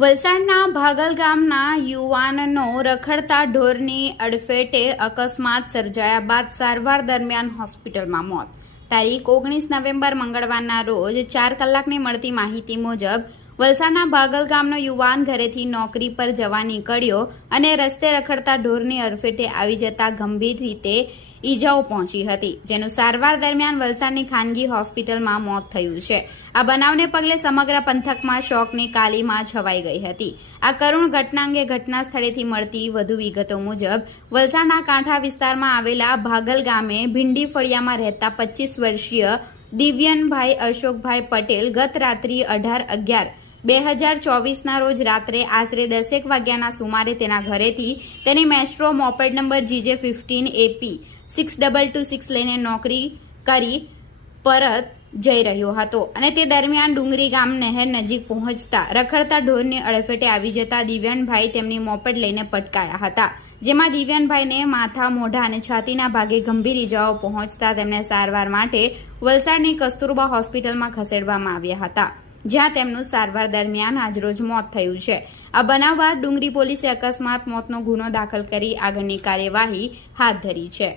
વલસાડના ભાગલ ગામના યુવાનનો રખડતા ઢોરની અડફેટે અકસ્માત સર્જાયા બાદ સારવાર દરમિયાન હોસ્પિટલમાં મોત. તારીખ 19 નવેમ્બર મંગળવારના રોજ 4 કલાકની મળતી માહિતી મુજબ વલસાડના ભાગલ ગામનો યુવાન ઘરેથી નોકરી પર જવા નીકળ્યો અને રસ્તે રખડતા ઢોરની અડફેટે આવી જતા ગંભીર રીતે ઈજાઓ પહોંચી હતી, જેનું સારવાર દરમિયાન વલસાડની ખાનગી હોસ્પિટલમાં મોત થયું છે. આ બનાવને પગલે સમગ્ર પંથકમાં શોકની કાલીમાં છવાઈ ગઈ હતી. આ કરુણ ઘટના અંગે ઘટના સ્થળેથી મળતી વધુ વિગતો મુજબ વલસાડના કાંઠા વિસ્તારમાં આવેલા ભાગલ ગામે ભીંડી ફળિયામાં રહેતા 25 વર્ષીય દિવ્યનભાઈ અશોકભાઈ પટેલ ગત રાત્રિ 18/11/2024ના રોજ રાત્રે આશરે 10 વાગ્યાના સુમારે તેના ઘરેથી તેની Maestro moped number GJ15 AP 6226 લઈને નોકરી કરી પરત જઈ રહ્યો હતો અને તે દરમિયાન ડુંગરી ગામ નહેર નજીક પહોંચતા રખડતા ઢોરની અડફેટે આવી જતા દિવ્યાનભાઈ તેમની મોપેડ લઈને પટકાયા હતા, જેમાં દિવ્યાનભાઈને માથા, મોઢા અને છાતીના ભાગે ગંભીર ઈજાઓ પહોંચતા તેમને સારવાર માટે વલસાડની કસ્તુરબા હોસ્પિટલમાં ખસેડવામાં આવ્યા હતા, જ્યાં તેમનું સારવાર દરમિયાન આજરોજ મોત થયું છે. આ બનાવ બાદ ડુંગરી પોલીસે અકસ્માત મોતનો ગુનો દાખલ કરી આગળની કાર્યવાહી હાથ ધરી છે.